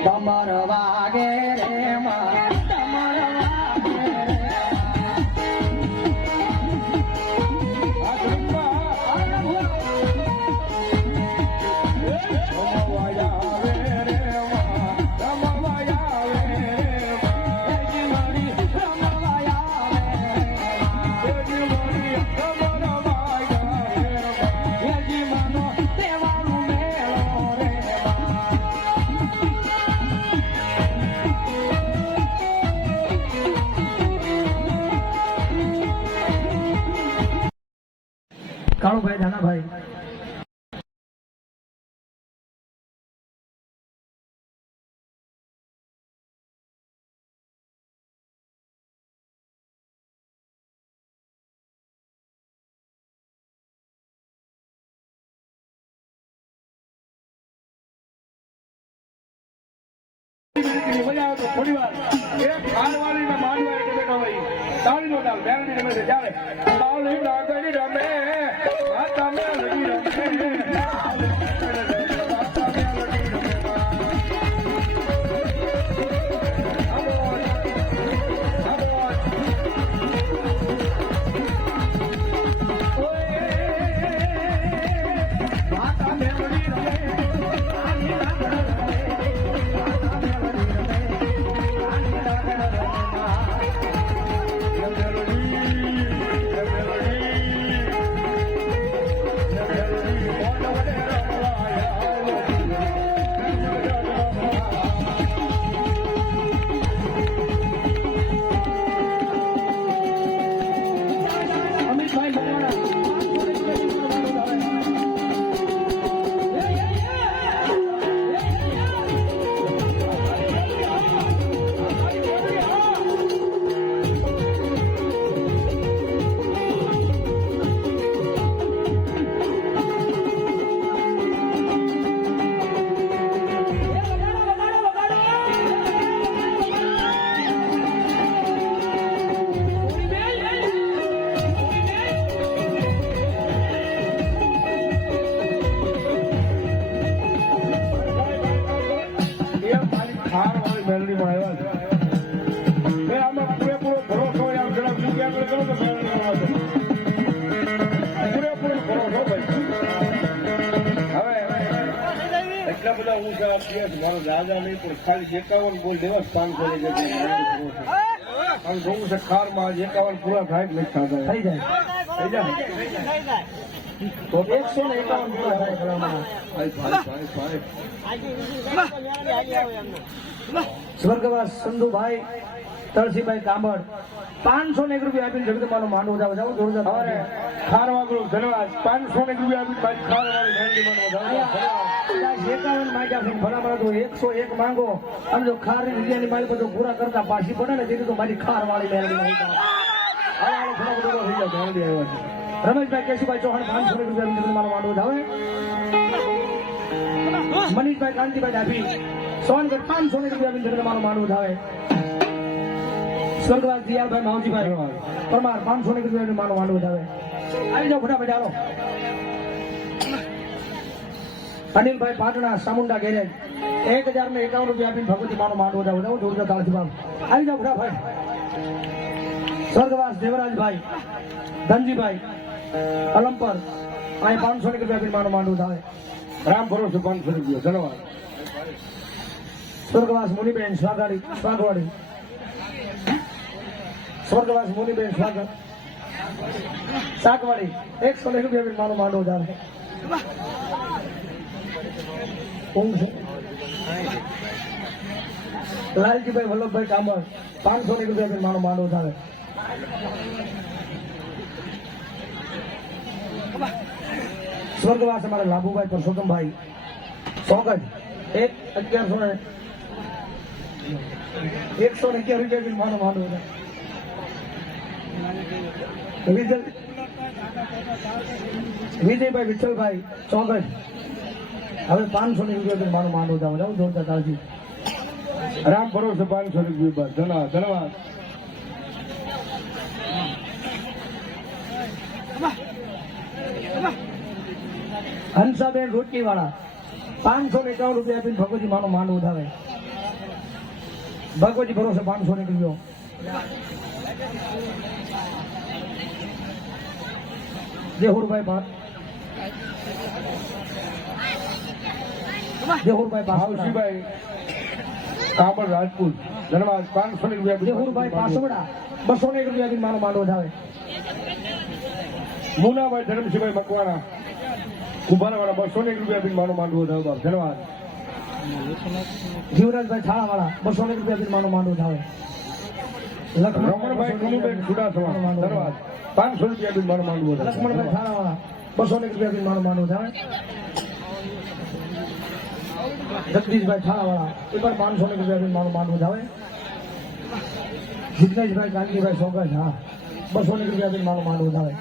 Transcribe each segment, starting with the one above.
ડમર વાગે રે માં ડમર કાળુભાઈ ધાનાભાઈ થોડી વાર એક ખાનવાળી ને માનવાળી કે બેઠો હોય તાળી નો તાલ બેરણી રમે છે ત્યારે તાળી નાગડી રમે તમે લડી રમે યસ મારો દાદા નહીં પણ ખાલી 51 બોલ દેવા 500 ની જગ્યાએ અને જોવું છે ખારમાં 51 પૂરા થાય કે નથી થતા થઈ જાય તો 151 પૂરા થાય ઘણામાં. સ્વર્ગવાસ સંધુભાઈ તળસીભાઈ કાંબળ 501 રૂપિયા આપીને જગદંબાનો માંડવો જાવ જાવ જોરદાર. હવે ખારવાગડું ધન્યવાદ 501 રૂપિયા આપી બાજુ ખારવાળી મેલડીમાં વધારે 51 માંગ્યા છે ભલામણ તો 101 માંગો અને જો ખારી વિદ્યાની મારી બધું પૂરા કરતા પાછી પડે ને તેથી તો મારી ખાર વાળી મેળવી રમેશભાઈ કેશુભાઈ ચૌહાણ 500 રૂપિયા જગદંબાનો માંડવો જાવે. મનીષભાઈ કાંતિભાઈ ડાભી સોનગઢ 500 રૂપિયા જગદંબાનો માંડવો જાવે. સ્વર્ગવાસ દિયાલભાઈ માવજીભાઈ પરમાર 500 રૂપિયા માનો માંડવો જાવે. આવી જાઓ ફટાફટ ચાલો. અનિલભાઈ પાટણા સામુંડા ગેરેજ 1051 રૂપિયા આપીને ભગવતી માનો માંડવો જાવ જાવ જોરદાર તાળથી બાપ આવી જાવ ફટાફટ. સ્વર્ગવાસ દેવરાજભાઈ ધનજીભાઈ અલમપર અહીં 500 રૂપિયા આપીને માનો માંડવો જાવે. રામ ભરોસે 500 રૂપિયા ધન્યવાદ. સ્વર્ગવાસ મુનિબેન સ્વાગવાડી સ્વર્ગવાસ મુનિબેન સ્વાગત શાકવાડી 101 રૂપિયા માનો માંડવો જાવે. ઊંઘ છે લાલજીભાઈ વલ્લભભાઈ કામર 501 રૂપિયા માનો માંડવો જાવે. સ્વર્ગવાસ અમારા લાભુભાઈ પરસોત્તમભાઈ સોગઠ 111 રૂપિયા માનો માંડવો જાવે. વિજયભાઈ વિઠ્ઠલભાઈ ચોગઠ હવે 500 રૂપિયા મારો માંડવો જાવ જાવ જોરદાર તાળજી. રામ ભરોસે 500 રૂપિયા ધન્યવાદ ધન્યવાદ. હંસાબેન રોટલી વાળા 551 રૂપિયા આપીને ભગવતી માનો માંડવો જાવે. ભગવતી ભરોસે 500 રૂપિયા. જેહુરભાઈ હાઉસીભાઈ કાબળ રાજપૂત ધન્યવાદ 500 રૂપિયા. જેહુરભાઈ પાસવડા 201 રૂપિયા માનો માંડવો જાવે. મુનાભાઈ ધરમસિંહભાઈ મકવાણા કુંભારવાળા 201 રૂપિયા માનો માંડવો જાવ ધન્યવાદ. જીવરાજભાઈ થાળાવાળા 201 રૂપિયા માનો માંડવો જાવે. રમણભાઈ કનુભાઈ સુડાસવા ધન્યવાદ 500 રૂપિયા માનો માંડવો જાવ. લક્ષ્મણભાઈ થાળાવાળા 201 રૂપિયા માનો માંડવો જાવે. જગદીશભાઈ થાળાવાળા એ પણ 500 રૂપિયા માનો માંડવો જાવે. જિગ્નેશભાઈ ગાંધીભાઈ સોગઠ હા 200 રૂપિયા માનો માંડવો જાવે.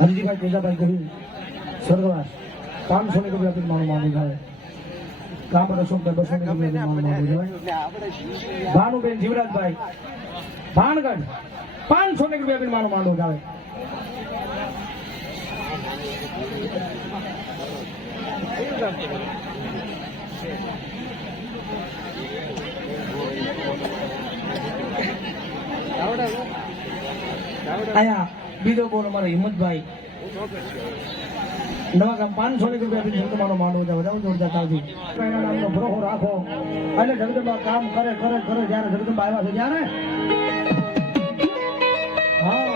હરજીભાઈ તેજાભાઈ ગઢી સ્વર્ગવાસ 500 રૂપિયા માનો માંડવો જાવે. કામર અશોકભાઈ 200 રૂપિયા માનો માંડવો જાવે. ભાનુબેન જીવરાજભાઈ ભાનગઢ 500 રૂપિયા માનો માંડવો જાવે. અહીંયા બીજો બોલ અમારો હિંમતભાઈ નવા ગામ 500 રૂપિયા જગદંબાનો માંડવો જાવ જાવ જોરદાર તાળથી. એના નામનો ભરોસો રાખો અને જગદંબા કામ કરે કરે કરે જયારે જગદંબા આવ્યા છે ત્યારે હા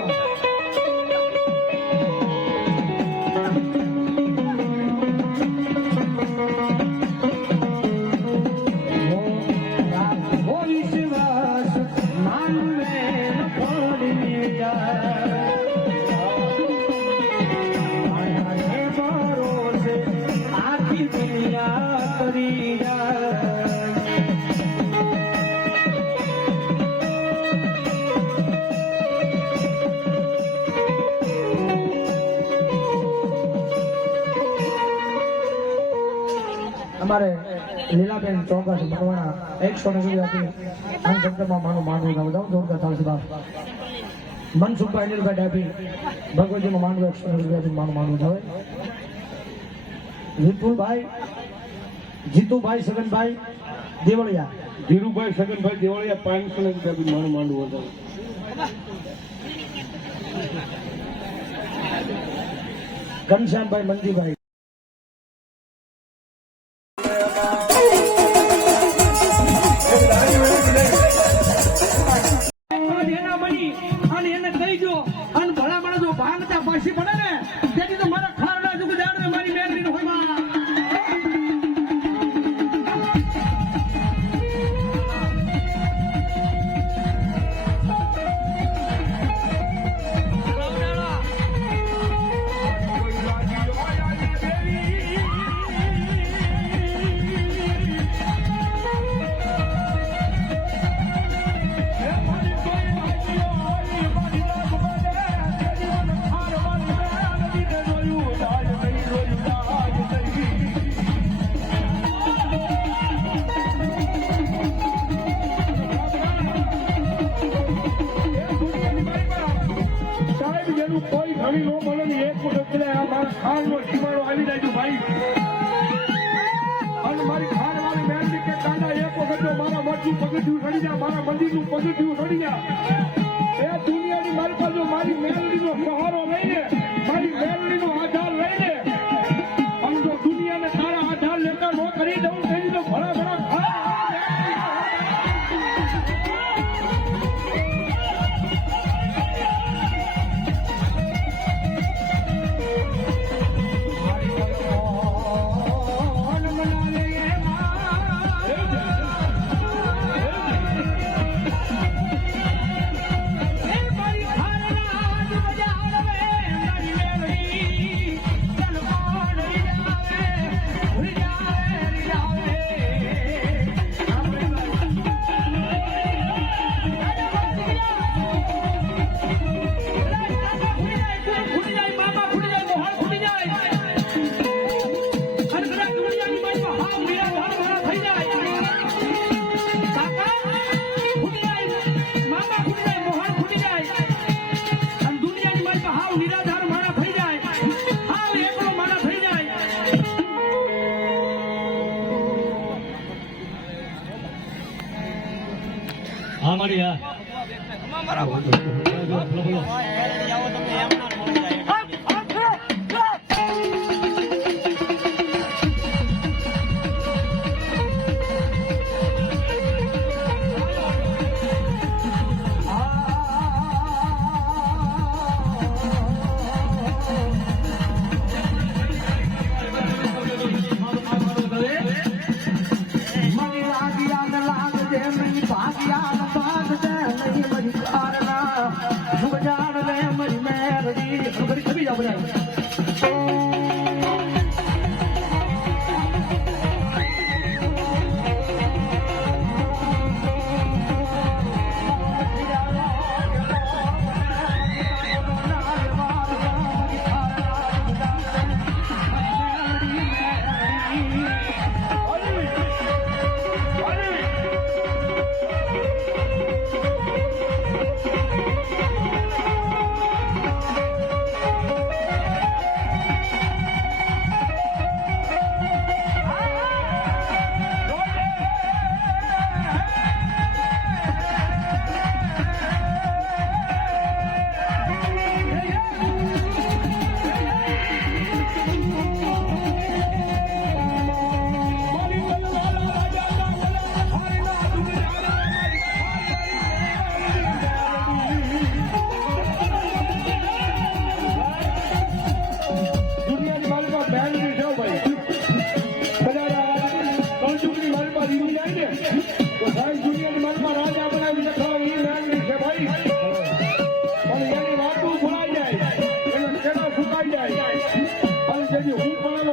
અમારે લીલાબેન ચોકસ ભગવાના 100 રૂપિયા જગદંબા માનો માંડવો જાવ જાવ જોરદાર ચાલશે બાપ. મનસુખભાઈ અનિલભાઈ ડાભી ભગવતીનો માંડવો 100 રૂપિયા માનો માંડવો જાવે. જીતુભાઈ સગનભાઈ દેવળિયા ધીરુભાઈ સગનભાઈ દેવળિયા 500 રૂપિયા માનો માંડવો જાવ. ઘનશ્યામભાઈ મંજીભાઈ જોવાની અને એને કહી દો અને ભલા માણસો ભાંગતા પાછી પડે ને તેથી તો મારા ખારના જુગ જાણે મારી મેરડી હોય માં કોઈ ઘણી નો મળે ને એક વખત મારા ખાનનો સીમાડો આવી જાય છે ભાઈ અને મારી ખાન વાળી મેરડી કે કાંડા એક વખત જો મારા મઠનું પગથિયું સડી જાય મારા મંદિરનું પગથિયું સડી જાય એ દુનિયાની મારી પાસે મારી મેરડીનો સહારો લઈને મારી મેરડીનો આધાર લઈને અને જો દુનિયાને તારા આધાર લેતા ન કરી દઉં તેની તો ભલા ભલા હા મારી હા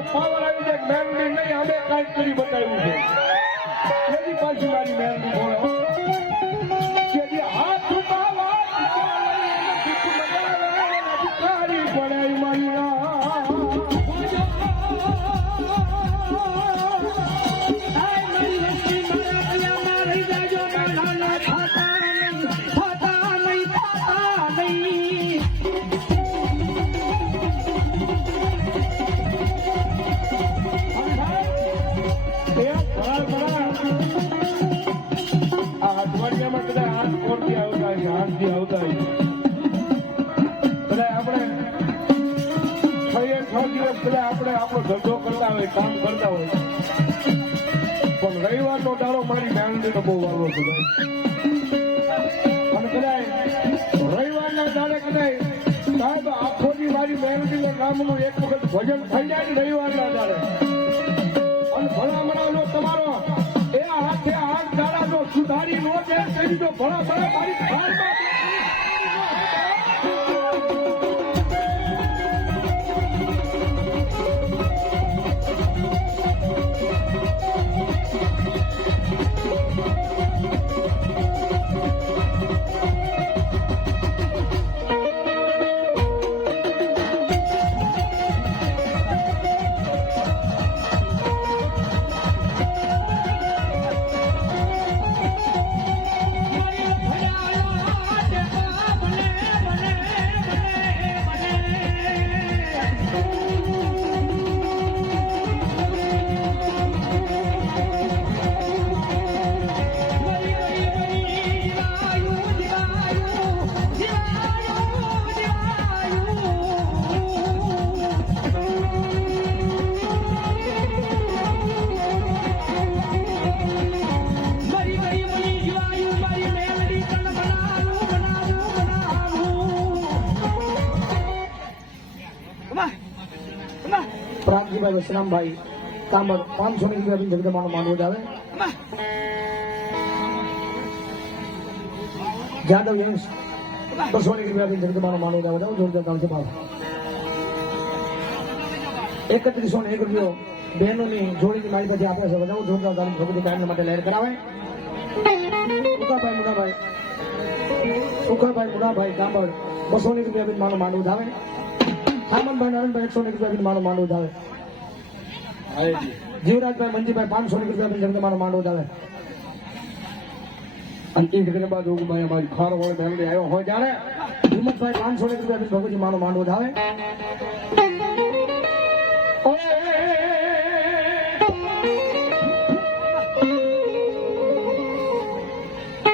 પાવર આવી જાય મેરડી નહીં અમે કાંઈક કરી બતાવ્યું છે એની પાછી મારી મેરડી બોલે જેથી હાથ ઉઠાવા અધિકારી પડાય મારી આપણે આપણો ધંધો કરતા હોય કામ કરતા હોય પણ રવિવારનો દાડો મારી મેરડીનો બહુ વાલો છે અને કદાચ મારી મેલડીના નામનું એક વખત ભજન થઈ જાય ને રવિવારના દાડે અને ભલામણા જો તમારો એ હાથે હાથ દાડા જો સુધારી નો દે તેની જો ભલામણા મારી ખારમાં પ્રાગજીભાઈ વસરામભાઈ કામર 500 ની રૂપિયા જગદમાનું માનવું આવે જાદવ યંગ્સ 200 ની રૂપિયા જગદમાનું માનવું આવે જોરદાર કામ છે બાબા 3101 રૂપિયો બહેનોની જોડીની મારી પાસે આપે છે બધા જોરદાર કામ ભગવતી કાયમ માટે લહેર કરાવે સુખાભાઈ મુનાભાઈ કામર 200 ની રૂપિયા માનું માનવું આવે સામનભાઈ નરેનભાઈ 100 ની રૂપિયા માનું માનવું આવે જીવરાજભાઈ મંજીભાઈ 500 ની રૂપિયા જગદમાનું માનવું આવે અંતિમ ઘટના બાદ ઉગભાઈ અમારી ખાર હોય મેલડી આવ્યો હોય ત્યારે હિંમતભાઈ 500 ની રૂપિયા ભગવતી માનું માનવું આવે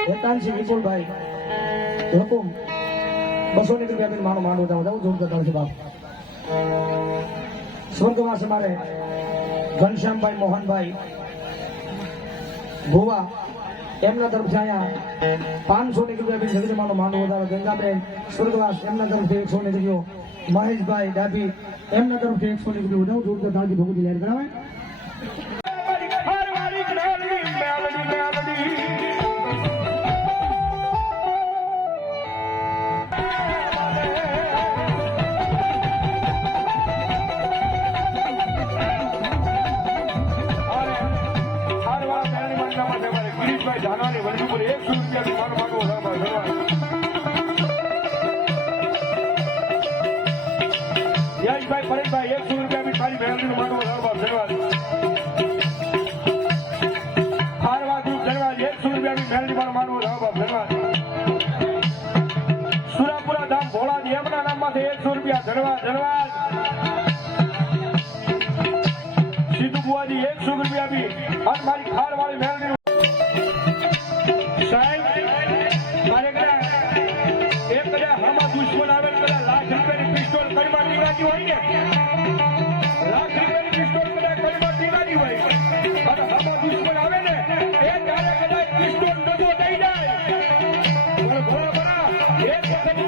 હેતાનસિંહ વિપુલભાઈ હુકુમ 200 ની રૂપિયા માનું માનવું આવે જોરદાર છે બાપ સ્વર્ગવાસ અમારે ઘનશ્યામભાઈ મોહનભાઈ ભુવા એમના તરફથી અહીંયા 500 ની રૂપિયા જગદમાનું માનવું વધારે ગંગાબેન સ્વર્ગવાસ એમના તરફથી 100 ની રૂપિયો મહેશભાઈ ડાભી એમના તરફથી 100 ની રૂપિયો વધારે જોરદાર તાજી ભગવતી લહેર કરાવે જાનવાની વલડી પર 100 રૂપિયા મારું યશભાઈ પરેશભાઈ 100 રૂપિયા બી મારી મેલડીનું માનું ધન્યવાદ આરવા ગ્રુપ ધન્યવાદ 100 રૂપિયા બી મેલડી મારું ધન્યવાદ સુરાપુરા ધામ ભોળા એમના નામમાંથી 100 રૂપિયા ધન્યવાદ સીધુ બુઆજી 100 રૂપિયા બી અને મારી ખાર વાળી મેલડી દુશ્મન આવે લાખ રૂપિયાની પિસ્તોલ કરીમાં ટીંગાતી હોય ને લાખ રૂપિયાની પિસ્તોલ કદાચ કરીમાં ટીંગાતી હોય અને આમાં દુશ્મન આવે ને એ ત્યારે કદાચ પિસ્તોલ નજો દઈ જાય બરાબર એક વખત